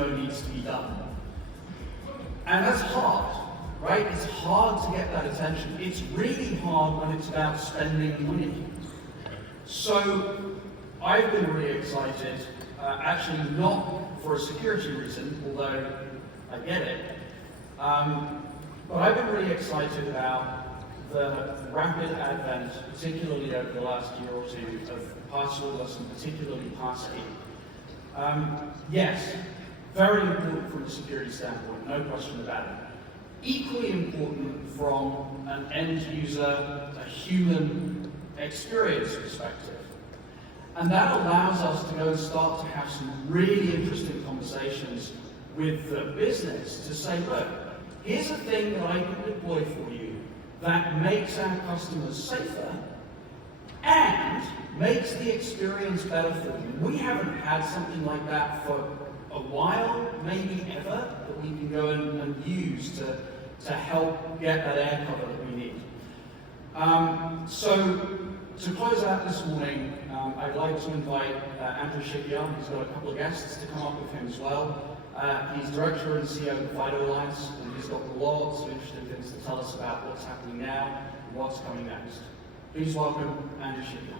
know needs to be done. And that's hard, right? It's hard to get that attention. It's really hard when it's about spending money. So I've been really excited, actually not for a security reason, although I get it, but I've been really excited about the rapid advent, particularly over the last year or two, of passwordless and particularly Passkeys. Yes, very important from a security standpoint, no question about it. Equally important from an end user, a human experience perspective. And that allows us to go and start to have some really interesting conversations with the business to say, look, here's a thing that I can deploy for you that makes our customers safer and makes the experience better for you. We haven't had something like that for a while, maybe ever, that we can go and use to help get that air cover that we need. So to close out this morning, I'd like to invite Andrew Shikiar. He's got a couple of guests to come up with him as well. He's Director and CEO of the FIDO Alliance, and he's got lots of interesting things to tell us about what's happening now and what's coming next. Please welcome Andrew Shikiar.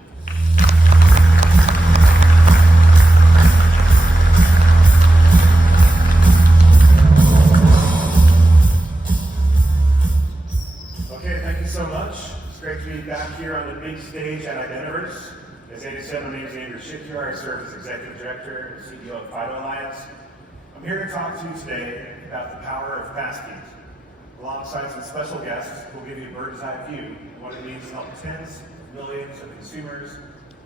Okay, thank you so much. It's great to be back here on the big stage at Identiverse. As Andy said, my name is Andrew Shikiar. I serve as Executive Director and CEO of FIDO Alliance. I'm here to talk to you today about the power of Passkeys. Alongside some special guests, we'll give you a bird's eye view of what it means to help tens of millions of consumers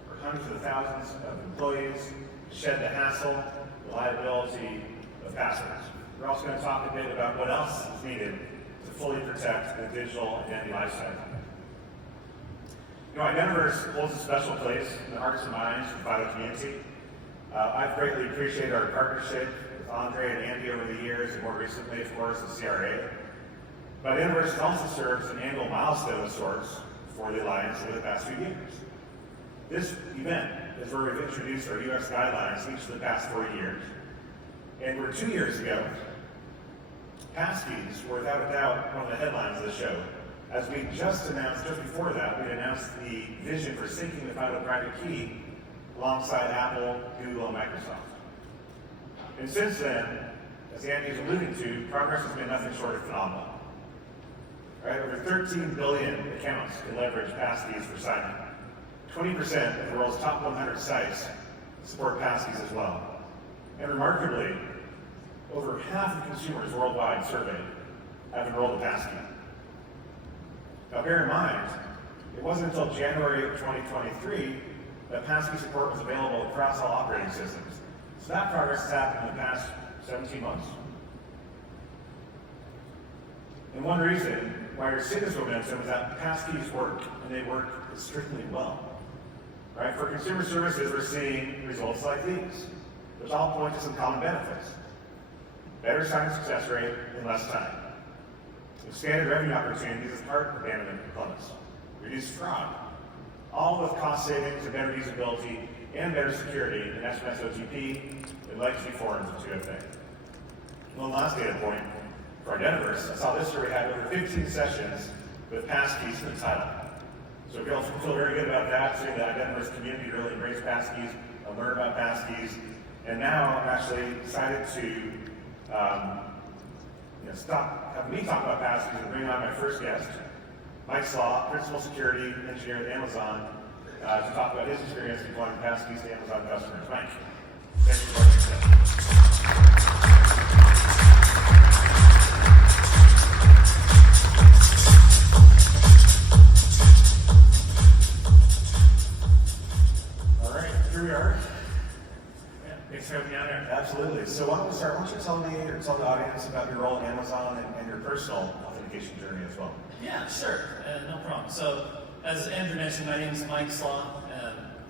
or hundreds of thousands of employees shed the hassle, reliability of passwords. We're also going to talk a bit about what else is needed to fully protect the digital identity lifecycle. You know, Identiverse holds a special place in the hearts and minds of the FIDO community. I've greatly appreciated our partnership with Andre and Andy over the years, and more recently, of course, the CRA. But Identiverse has also served as an annual milestone of sorts for the Alliance over the past few years. This event is where we've introduced our US guidelines each of the past 4 years. And where 2 years ago, Passkeys were without a doubt one of the headlines of the show. As we just announced, just before that, we announced the vision for syncing the FIDO private key alongside Apple, Google, and Microsoft. And since then, as Andy is alluding to, progress has been nothing short of phenomenal. Right, over 13 billion accounts can leverage Passkeys for signing. 20% of the world's top 100 sites support Passkeys as well. And remarkably, over half of consumers worldwide surveyed have enrolled a Passkey. Now bear in mind, it wasn't until January of 2023 that Passkey support was available across all operating systems. So that progress has happened in the past 17 months. And one reason why we're seeing this momentum is that Passkeys work, and they work extremely well. Right? For consumer services, we're seeing results like these, which all point to some common benefits. Better sign success rate in less time. Expanded revenue opportunities as part abandonment components. Reduced fraud. All with cost savings and better usability and better security in SMS OTP and legacy forms of 2FA. One last data point. For Identiverse, I saw this year we had over 15 sessions with Passkeys in the title. So we also feel very good about that, seeing the Identiverse community really embrace Passkeys, learn about Passkeys, and now I'm actually excited to have me talk about Passkeys and bring on my first guest, Mike Slaugh, Principal Security Engineer at Amazon, to talk about his experience deploying Passkeys to Amazon customers. Mike, thanks for joining us today. Absolutely. So why don't we start? Why don't you tell me or tell the audience about your role at Amazon and your personal authentication journey as well? Yeah, sure. No problem. So as Andrew mentioned, my name is Mike Slaugh.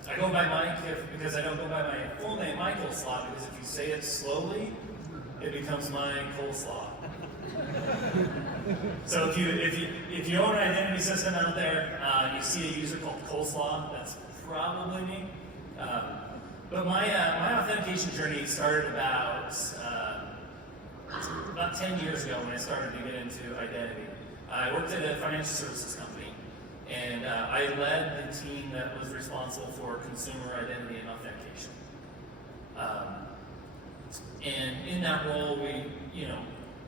I go by Mike because I don't go by my full name, Michael Slaugh, because if you say it slowly, it becomes my coleslaw. So if you own an identity system out there, you see a user called coleslaw, that's probably me. But my authentication journey started about about 10 years ago when I started to get into identity. I worked at a financial services company, and I led the team that was responsible for consumer identity and authentication. And in that role,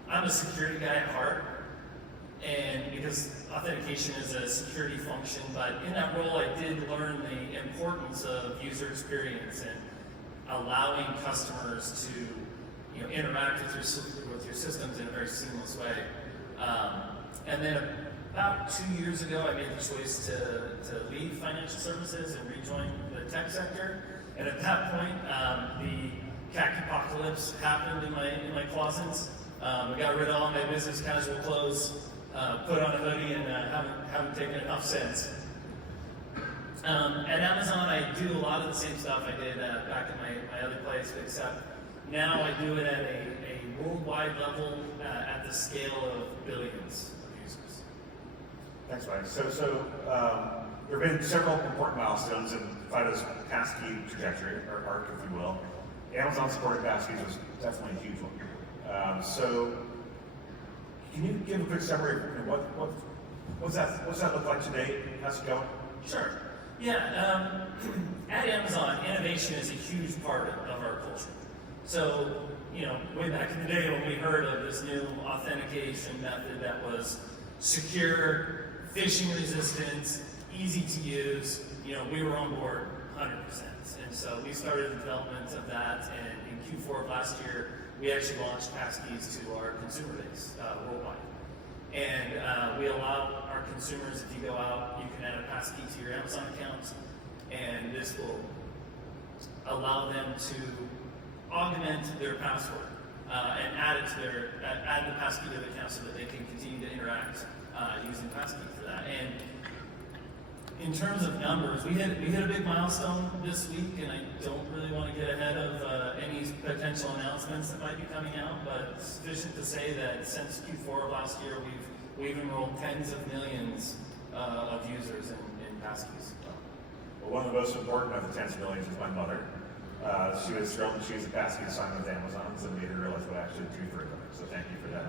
I'm a security guy at heart, and because authentication is a security function, but in that role, I did learn the importance of user experience and allowing customers to interact with your systems in a very seamless way. And then about 2 years ago, I made the choice to leave financial services and rejoin the tech sector. And at that point, the khaki apocalypse happened in my closets. I got rid of all my business casual clothes, put on a hoodie, and haven't taken it off since. At Amazon, I do a lot of the same stuff I did back at my other place, except now I do it at a worldwide level at the scale of billions of users. Thanks, Mike. So there have been several important milestones in FIDO's passkey trajectory, or arc, if you will. Amazon supported passkeys was definitely a huge one. So can you give a quick summary of what's that look like today? How's it going? Sure. Yeah. At Amazon, innovation is a huge part of our culture. So, way back in the day when we heard of this new authentication method that was secure, phishing resistant, easy to use, we were on board 100%. And so we started the development of that, and in Q4 of last year, we actually launched Passkeys to our consumer base worldwide. And we allow our consumers, if you go out, you can add a passkey to your Amazon account, and this will allow them to augment their password and add the passkey to the account so that they can continue to interact using passkey for that. And in terms of numbers, we hit a big milestone this week, and I don't really want to get ahead of any potential announcements that might be coming out, but sufficient to say that since Q4 of last year, we've enrolled tens of millions of users in Passkeys. Well, one of the most important of the tens of millions is my mother. She was thrilled that she was a passkey assigned with Amazon, so it made her realize what I actually do for a living. So thank you for that.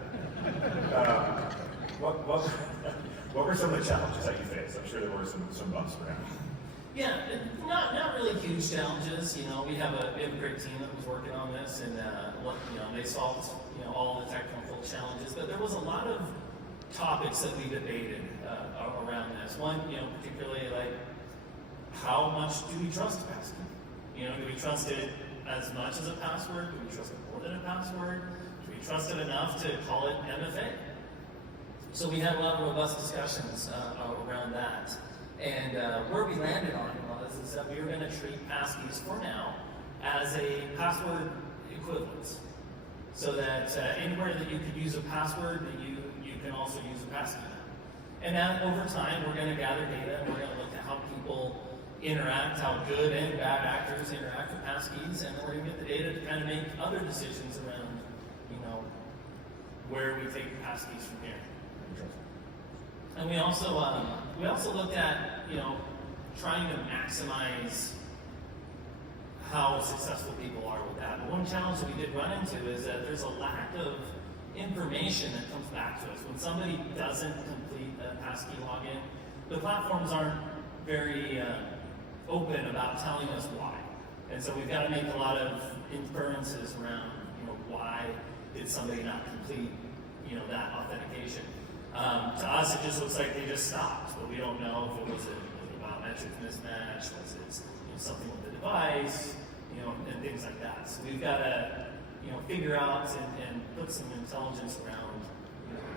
What were some of the challenges that you faced? I'm sure there were some bumps around. Yeah, not really huge challenges. We have a great team that was working on this, and they solved all the technical challenges. But there was a lot of topics that we debated around this. One, particularly like how much do we trust Passkey? Do we trust it as much as a password? Do we trust it more than a password? Do we trust it enough to call it MFA? So we had a lot of robust discussions around that. And where we landed on is that we were going to treat Passkeys for now as a password equivalent. So that anywhere that you could use a password, that you can also use a passkey. And then over time, we're going to gather data, and we're going to look at how people interact, how good and bad actors interact with passkeys, and then we're going to get the data to kind of make other decisions around, where we take passkeys from here. And we also looked at, trying to maximize how successful people are with that. But one challenge that we did run into is that there's a lack of information that comes back to us. When somebody doesn't complete a passkey login, the platforms aren't very open about telling us why. And so we've got to make a lot of inferences around, why did somebody not complete, that authentication. To us, it just looks like they just stopped, but we don't know if it was a biometric mismatch, was it something with the device, and things like that. So we've got to, figure out and put some intelligence around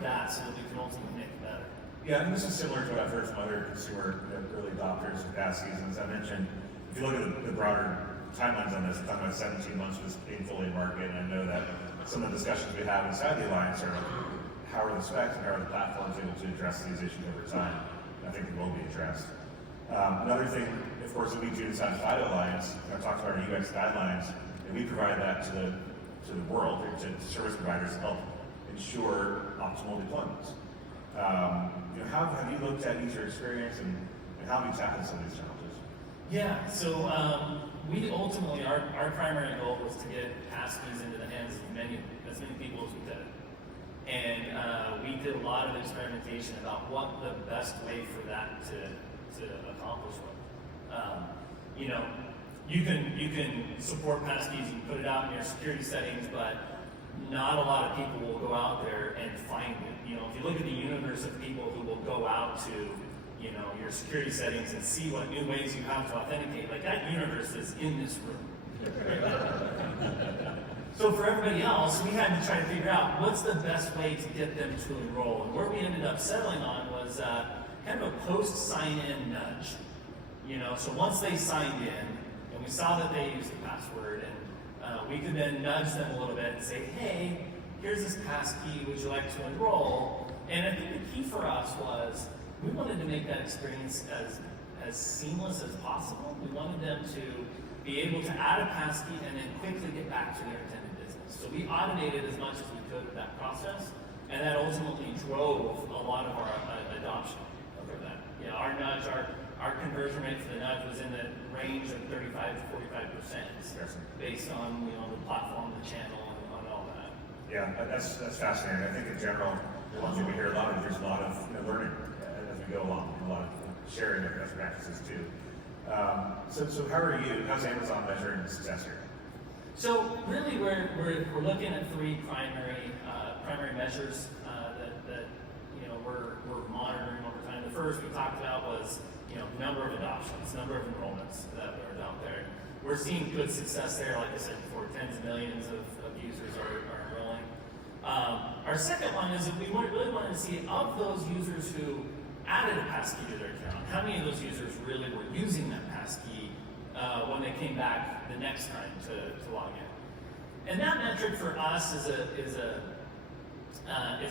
that so that we can ultimately make it better. Yeah, and this is similar to what I've heard from other consumer early adopters of passkeys. And as I mentioned, if you look at the broader timelines on this, we're talking about 17 months was being fully in market, and I know that some of the discussions we have inside the Alliance are how are the specs and how are the platforms able to address these issues over time. I think they will be addressed. Another thing, of course, that we do inside the FIDO Alliance, I've talked about our UX guidelines, and we provide that to the world, to service providers to help ensure optimal deployments. How have you looked at user experience and how have you tackled some of these challenges? Yeah, so we ultimately, our primary goal was to get passkeys into the hands of as many people as we could. did a lot of experimentation about what the best way for that to accomplish was. You know, you can support passkeys, you can put it out in your security settings, but not a lot of people will go out there and find it. You know, if you look at the universe of people who will go out to, you know, your security settings and see what new ways you have to authenticate, like that universe is in this room. So for everybody else, we had to try to figure out what's the best way to get them to enroll. And where we ended up settling on was kind of a post-sign-in nudge. You know, so once they signed in, and we saw that they used the password, and we could then nudge them a little bit and say, hey, here's this passkey, would you like to enroll? And I think the key for us was we wanted to make that experience as seamless as possible. We wanted them to be able to add a passkey and then quickly get back to their intended business. So we automated as much as we could with that process, and that ultimately drove a lot of our adoption for that. Yeah, our nudge, our conversion rate for the nudge was in the range of 35 to 45% based on, you know, the platform, the channel, and on all that. Yeah, that's fascinating. I think in general, the ones that we hear a lot of, there's a lot of learning as we go along, and a lot of sharing of best practices too. So how are you? How's Amazon measuring success here? So really, we're looking at three primary measures that you know we're monitoring over time. The first we talked about was, you know, number of adoptions, number of enrollments that are out there. We're seeing good success there. Like I said before, tens of millions of users are enrolling. Our second one is that we really wanted to see of those users who added a passkey to their account, how many of those users really were using that passkey when they came back the next time to log in. And that metric for us is it's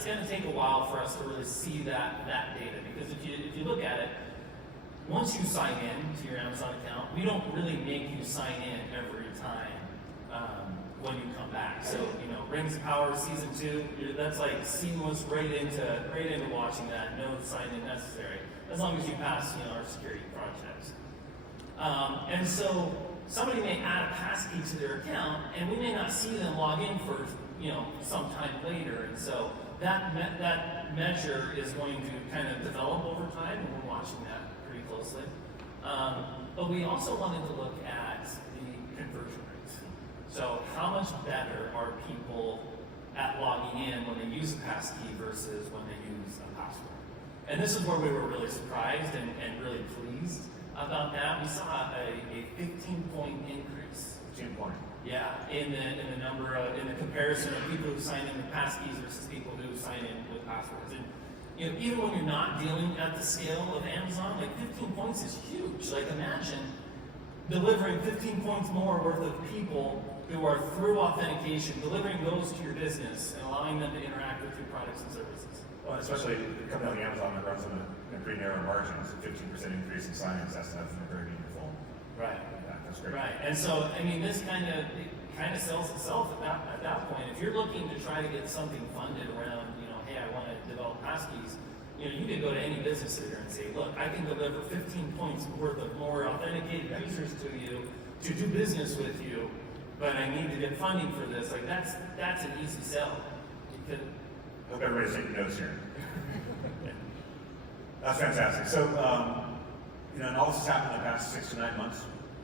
going to take a while for us to really see that data, because if you look at it, once you sign in to your Amazon account, we don't really make you sign in every time when you come back. So, you know, Rings of Power Season 2, that's like seamless right into watching that, no sign in necessary, as long as you pass, you know, our security projects. And so somebody may add a passkey to their account, and we may not see them log in for, you know, some time later. And so that measure is going to kind of develop over time, and we're watching that pretty closely. But we also wanted to look at the conversion rates. So how much better are people at logging in when they use a passkey versus when they use a password? And this is where we were really surprised and really pleased about that. We saw a 15-point increase. 15 point. Yeah, in the number of, in the comparison of people who sign in with passkeys versus people who sign in with passwords. And you know, even when you're not dealing at the scale of Amazon, like 15 points is huge. Like imagine delivering 15 points more worth of people who are through authentication, delivering those to your business and allowing them to interact with your products and services. Well, especially coming out of Amazon that runs in pretty narrow margins, a 15% increase in sign-ins, that's very meaningful. Right. Yeah, that's great. Right. And so, I mean, this kind of sells itself at that point. If you're looking to try to get something funded around, you know, hey, I want to develop passkeys, you know, you can go to any business leader and say, look, I can deliver 15 points worth of more authenticated users to you to do business with you, but I need to get funding for this. Like that's an easy sell. You could, I hope everybody's taking notes here. That's fantastic. So, you know, and all this has happened in the past 6 to 9 months.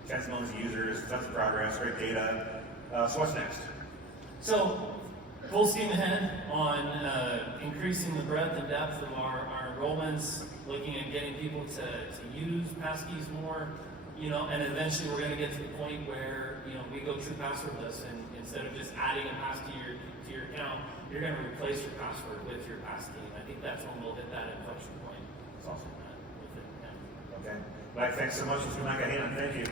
Tens of millions of users, tons of progress, great data. So what's next? So, full steam ahead on increasing the breadth and depth of our enrollments, looking at getting people to use passkeys more, you know, and eventually we're going to get to the point where, you know, we go true passwordless, and instead of just adding a passkey to your account, you're going to replace your password with your passkey. And I think that's when we'll hit that inflection point. That's awesome. With it, yeah. Okay. Mike, thanks so much. Let's do Mike a hand. Thank you.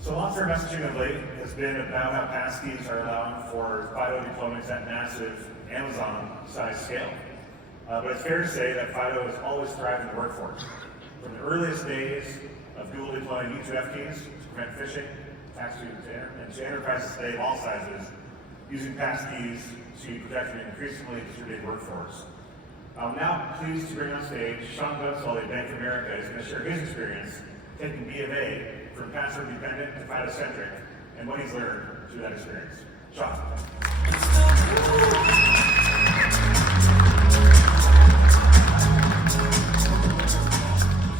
So long-term messaging of late has been about how passkeys are allowing for FIDO deployments at massive Amazon-sized scale. But it's fair to say that FIDO has always thrived in the workforce. From the earliest days of Google deploying U2F keys to prevent phishing, attacks to enterprises today of all sizes, using passkeys to protect an increasingly distributed workforce. I'm now pleased to bring on stage Shawn Gunsolley of Bank of America, who's going to share his experience taking B of A from password dependent to FIDO centric, and what he's learned through that experience. Shawn.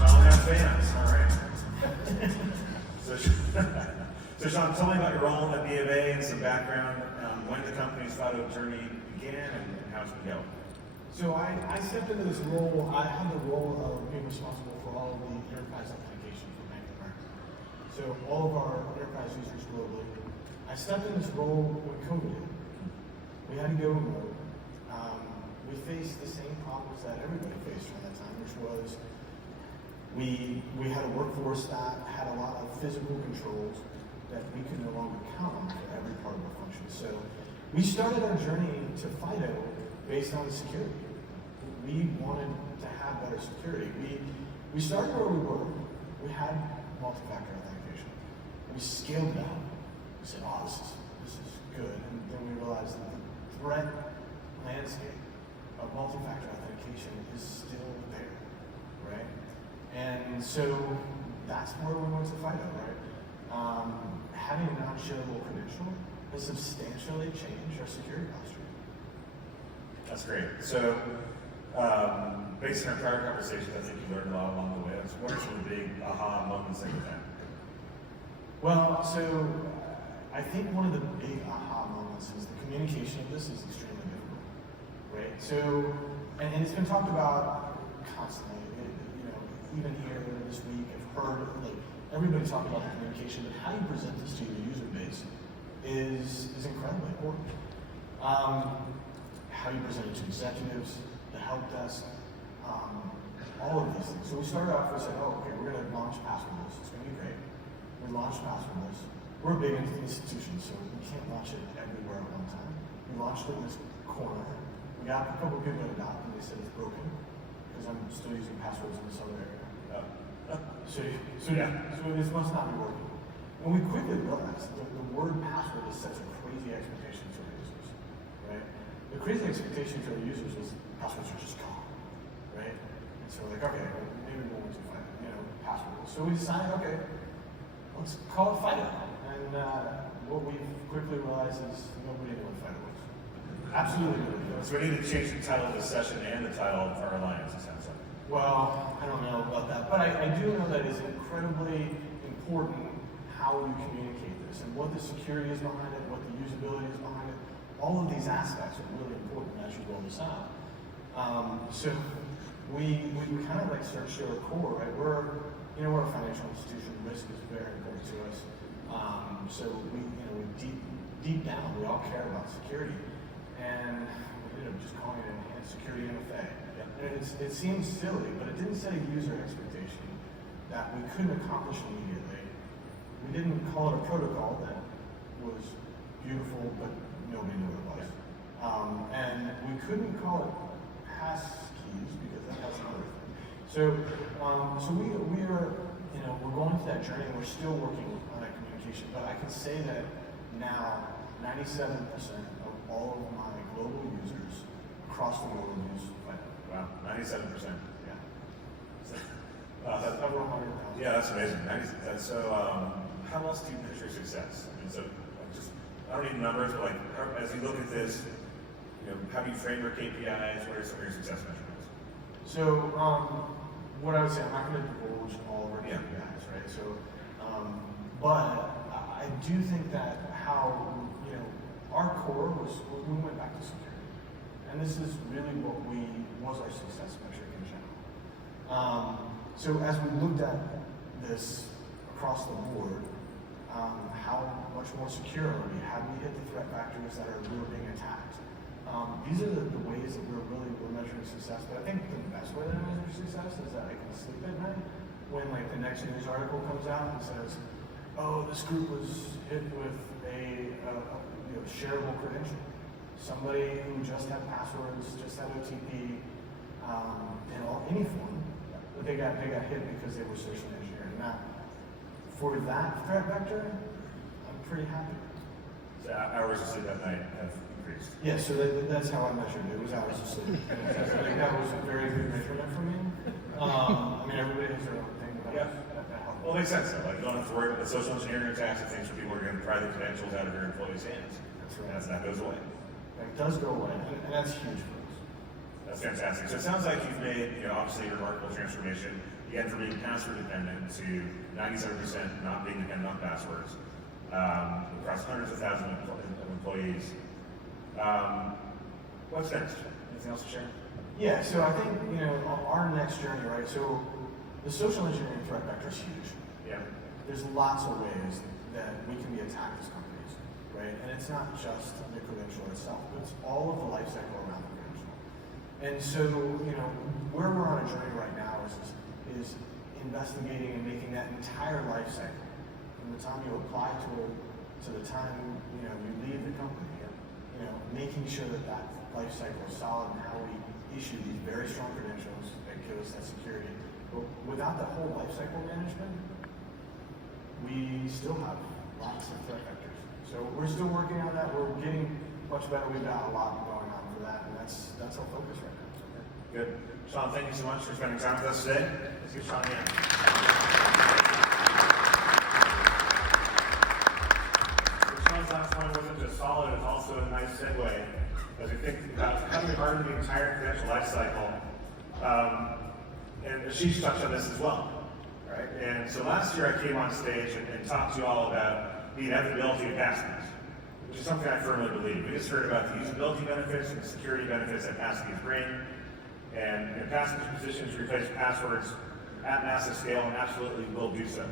All have fans, all right. So Shawn, tell me about your role at B of A and some background on when the company's FIDO journey began and how it's been going. So I stepped into this role. I had the role of being responsible for all of the enterprise authentication for Bank of America. So all of our enterprise users globally. I stepped in this role when COVID hit. We had to go remote. We faced the same problems that everybody faced during that time, which was we had a workforce that had a lot of physical controls that we could no longer count on for every part of our function. So we started our journey to FIDO based on security. We wanted to have better security. We started where we were. We had multi-factor authentication. We scaled down. We said, oh, this is good. And then we realized that the threat landscape of multi-factor authentication is still there, right? And so that's where we went to FIDO, right? Having a non-shareable credential has substantially changed our security posture. That's great. So, based on our prior conversations, I think you learned a lot along the way. What are some of the big aha moments that you've had? Well, so I think one of the big aha moments is the communication of this is extremely difficult, right? So, and it's been talked about constantly. Even here this week, I've heard like everybody talking about the communication, but how you present this to your user base is incredibly important. How you present it to executives, the help desk, all of these things. So we started off with saying, oh, okay, we're going to launch passwordless. It's going to be great. We launched passwordless. We're a big institution, so we can't launch it everywhere at one time. We launched it in this corner. We got a couple of people that adopted, and they said it's broken because I'm still using passwords in this other area. So this must not be working. And we quickly realized that the word password is such a crazy expectation to our users, right? The crazy expectation to our users was passwords are just gone, right? And so we're like, okay, well, maybe we want to find, passwords. So we decided, okay, let's call it FIDO. And what we quickly realized is nobody knew what FIDO was. Absolutely nobody. So we need to change the title of the session and the title of our alliance, it sounds like. Well, I don't know about that, but I do know that it's incredibly important how you communicate this and what the security is behind it, what the usability is behind it. All of these aspects are really important as you roll this out. So we kind of like searched our core, right? We're a financial institution. Risk is very important to us. So we deep down, we all care about security, and we ended up just calling it enhanced security MFA. And it seems silly, but it didn't set a user expectation that we couldn't accomplish immediately. We didn't call it a protocol that was beautiful, but nobody knew what it was. And we couldn't call it Passkeys because that has another thing. So we are, we're going through that journey, and we're still working on that communication. But I can say that now 97% of all of my global users across the world use FIDO. Wow, 97%. Yeah. That's Several hundred thousand. Yeah, that's amazing. So, how else do you measure success? I mean, I don't need numbers, but as you look at this, how do you frame your KPIs? What are some of your success measurements? So, what I would say, I'm not going to divulge all of our Yeah. KPIs, right? So, but I do think that how, our core was, we went back to security. And this is really what was our success metric in general. So as we looked at this across the board, how much more secure are we? How do we hit the threat factors that we were being attacked? These are the ways that we're measuring success. But I think the best way to measure success is that I can sleep at night when the next news article comes out and says, oh, this group was hit with a shareable credential. Somebody who just had passwords, just had OTP, in any form, but they got hit because they were social engineering. Now, for that threat vector, I'm pretty happy. So hours of sleep at night have increased. Yeah, so that's how I measured it. It was hours of sleep. That was a very good measurement for me. Everybody has their own thing about Well, it makes sense though. Like you don't have to worry about the social engineering attacks and things where people are going to pry the credentials out of their employees' hands. That's right. And that goes away. It does go away, and that's huge for us. That's fantastic. So it sounds like you've made, obviously a remarkable transformation, again, from being password dependent to 97% not being dependent on passwords, across hundreds of thousands of employees. What's next? Anything else to share? Yeah, so I think, our next journey, right? So the social engineering threat vector is huge. Yeah. There's lots of ways that we can be attacked as companies, right? And it's not just the credential itself, but it's all of the life cycle around the credential. And so, where we're on a journey right now is investigating and making that entire life cycle, from the time you apply to the time, you leave the company, making sure that life cycle is solid and how we issue these very strong credentials that give us that security. But without that whole life cycle management, we still have lots of threat vectors. So we're still working on that. We're getting much better. We've got a lot going on for that, and that's our focus right now. Good. Shawn, thank you so much for spending time with us today. Let's give Shawn a hand. Shawn's last point wasn't just solid, it's also a nice segue as we think about how do we harden the entire credential life cycle. And Ashish touched on this as well, right? And so last year I came on stage and talked to you all about the inevitability of passkeys, which is something I firmly believe. We just heard about the usability benefits and the security benefits that passkeys bring. And passkeys positions to replace passwords at massive scale and absolutely will do so.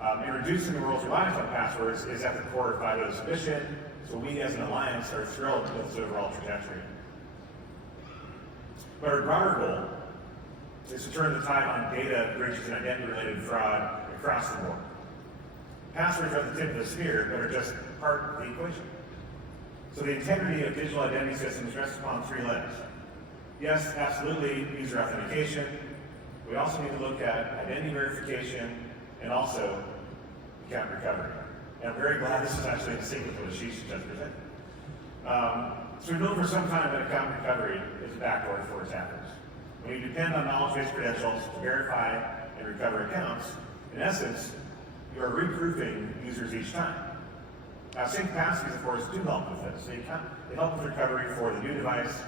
And reducing the world's reliance on passwords is at the core of FIDO's mission, so we as an alliance are thrilled with its overall trajectory. But our broader goal is to turn the tide on data breaches and identity-related fraud across the board. Passwords are at the tip of the spear, but are just part of the equation. So the integrity of digital identity systems rests upon three legs. Yes, absolutely, user authentication. We also need to look at identity verification and also account recovery. And I'm very glad this is actually in sync with what Ashish just presented. So we've known for some time that account recovery is a backdoor for attackers. When you depend on knowledge-based credentials to verify and recover accounts, in essence, you are reproofing users each time. Now, sync passkeys, of course, do help with this. They help with recovery for the new device,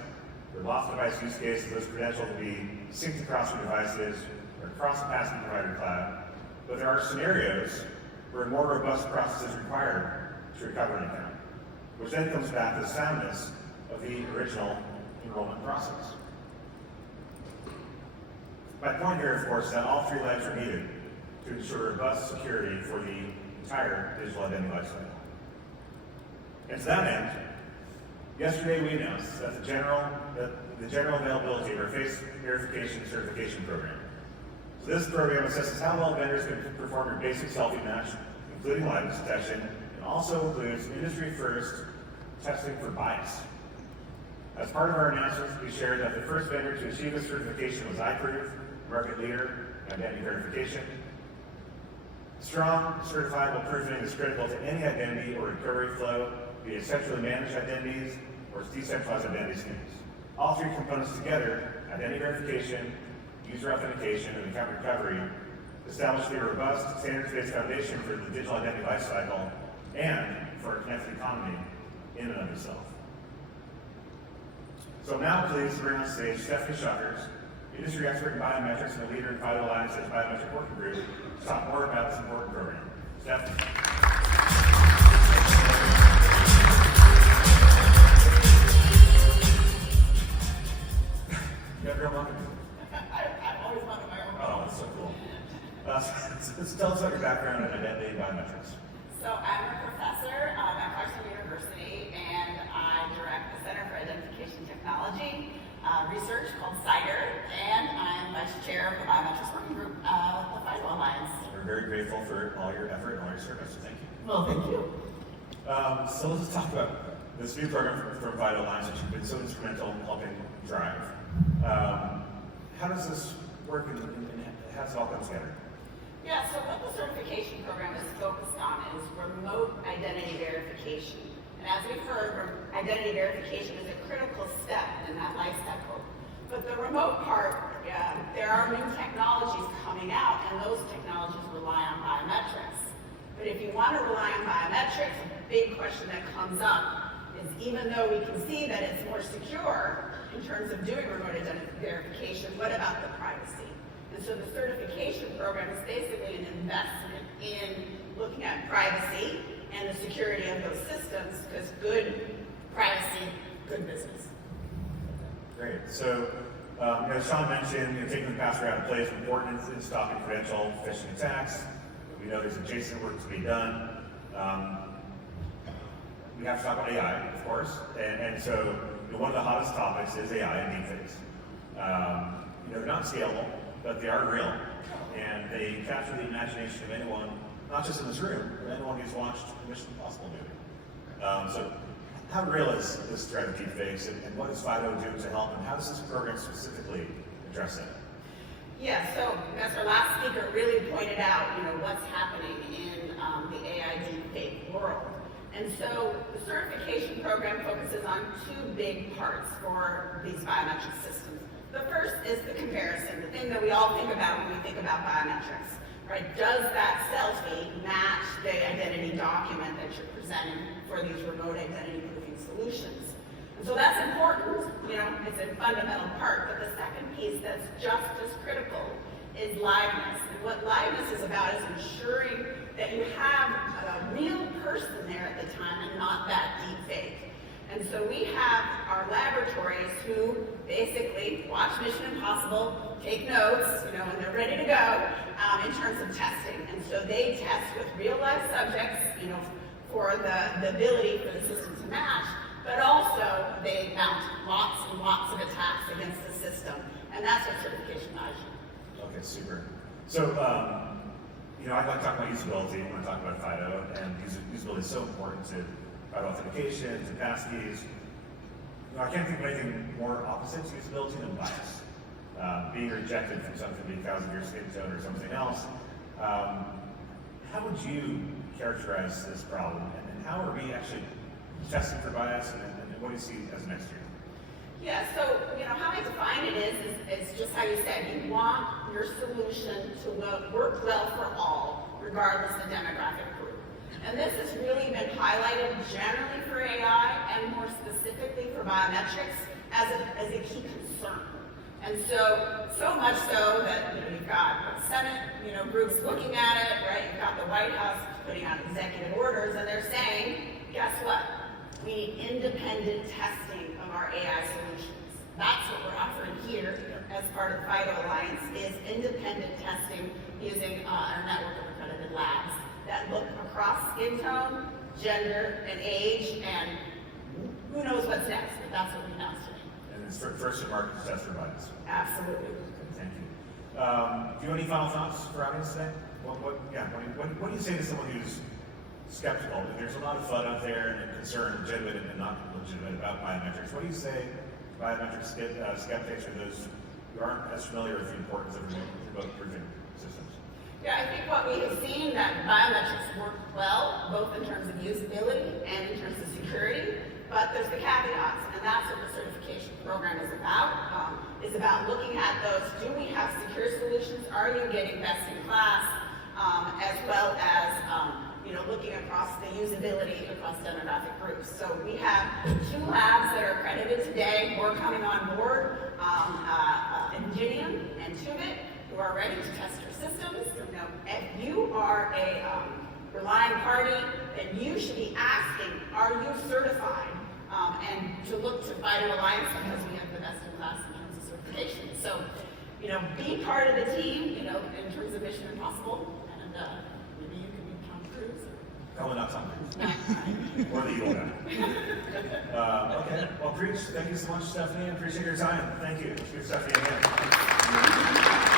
for lost device use case, those credentials will be synced across your devices or across the passkey provider cloud. But there are scenarios where a more robust process is required to recover an account, which then comes back to the soundness of the original enrollment process. My point here, of course, is that all three legs are needed to ensure robust security for the entire digital identity lifecycle. And to that end, yesterday we announced that the general availability of our face verification certification program. So this program assesses how well vendors can perform your basic selfie match, including liveness detection, and also includes industry-first testing for bias. As part of our announcements, we shared that the first vendor to achieve this certification was iProof, market leader in identity verification. Strong, certifiable proofing is critical to any identity or recovery flow, be it centrally managed identities or decentralized identity schemes. All three components together, identity verification, user authentication, and account recovery, establish a robust, standards-based foundation for the digital identity lifecycle and for our connected economy in and of itself. So now please bring on stage Stephanie Schuckers, industry expert in biometrics and a leader in FIDO Alliance's biometric working group, to talk more about this important program. Stephanie. You got your own monitor? I've always wanted my own. Oh, that's so cool. Tell us about your background in identity and biometrics. So I'm a professor at Clarkson University, and I direct the Center for Identification Technology research called CIDR, and I'm vice chair of the biometrics working group with the FIDO Alliance. We're very grateful for all your effort and all your service, so thank you. Well, thank you. So let's talk about this new program from FIDO Alliance that you've been so instrumental in helping drive. How does this work and how does it all come together? Yeah, so what the certification program is focused on is remote identity verification. And as we've heard, identity verification is a critical step in that life cycle. But the remote part there are new technologies coming out, and those technologies rely on biometrics. But if you want to rely on biometrics, a big question that comes up is, even though we can see that it's more secure in terms of doing remote identity verification, what about the privacy? And so the certification program is basically an investment in looking at privacy and the security of those systems, because good privacy, good business. Great. So, Shawn mentioned taking the password out of play is important in stopping credential phishing attacks. We know there's adjacent work to be done. We have to talk about AI, of course, and so one of the hottest topics is AI and deepfakes. They're not scalable, but they are real, and they capture the imagination of anyone, not just in this room, but anyone who's watched the Mission Impossible movie. So, how real is this threat of deepfakes, and what does FIDO do to help, and how does this program specifically address it? Yeah, so as our last speaker really pointed out, what's happening in the AI deepfake world. And so the certification program focuses on two big parts for these biometric systems. The first is the comparison, the thing that we all think about when we think about biometrics, right? Does that selfie match the identity document that you're presenting for these remote identity proofing solutions? And so that's important, it's a fundamental part, but the second piece that's just as critical is liveness. And what liveness is about is ensuring that you have a real person there at the time and not that deep fake. And so we have our laboratories who basically watch Mission Impossible, take notes, when they're ready to go, in terms of testing. And so they test with real life subjects, for the ability for the system to match, but also they mount lots and lots of attacks against the system. And that's what certification allows you. Okay, super. So, I'd like to talk about usability when I talk about FIDO, and usability is so important to FIDO authentication, to Passkeys. I can't think of anything more opposite to usability than bias. Being rejected from something because of your skin tone or something else. How would you characterize this problem, and how are we actually testing for bias, and what do you see as next year? Yeah, so, how I define it is just how you said, you want your solution to work well for all, regardless of demographic group. And this has really been highlighted generally for AI and more specifically for biometrics as a key concern. And so much so that, you've got Senate, groups looking at it, right? You've got the White House putting out executive orders, and they're saying, guess what? We need independent testing of our AI solutions. That's what we're offering here as part of the FIDO Alliance, is independent testing using a network of accredited labs that look across skin tone, gender, and age, and who knows what's next, but that's what we announced today. And it's first in market to test for bias. Absolutely. Thank you. Do you have any final thoughts for our audience today? What do you say to someone who's skeptical? There's a lot of FUD out there and concern, legitimate and not legitimate, about biometrics. What do you say to biometric skeptics or those who aren't as familiar with the importance of remote proofing systems? Yeah, I think what we have seen that biometrics work well, both in terms of usability and in terms of security, but there's the caveats, and that's what the certification program is about looking at those. Do we have secure solutions? Are you getting best in class? As well as looking across the usability across demographic groups. So we have 2 labs that are accredited today. We're coming on board, Ingenium and Tubit, who are ready to test your systems. If you are a relying party, then you should be asking, are you certified? And to look to FIDO Alliance, because we have the best in class in terms of certification. So, be part of the team, in terms of Mission Impossible, and maybe you can be Tom Cruise. Probably not Tom Cruise. Or the evil guy. Okay. Well, Preach, thank you so much, Stephanie. I appreciate your time. Thank you. Let's give Stephanie a hand.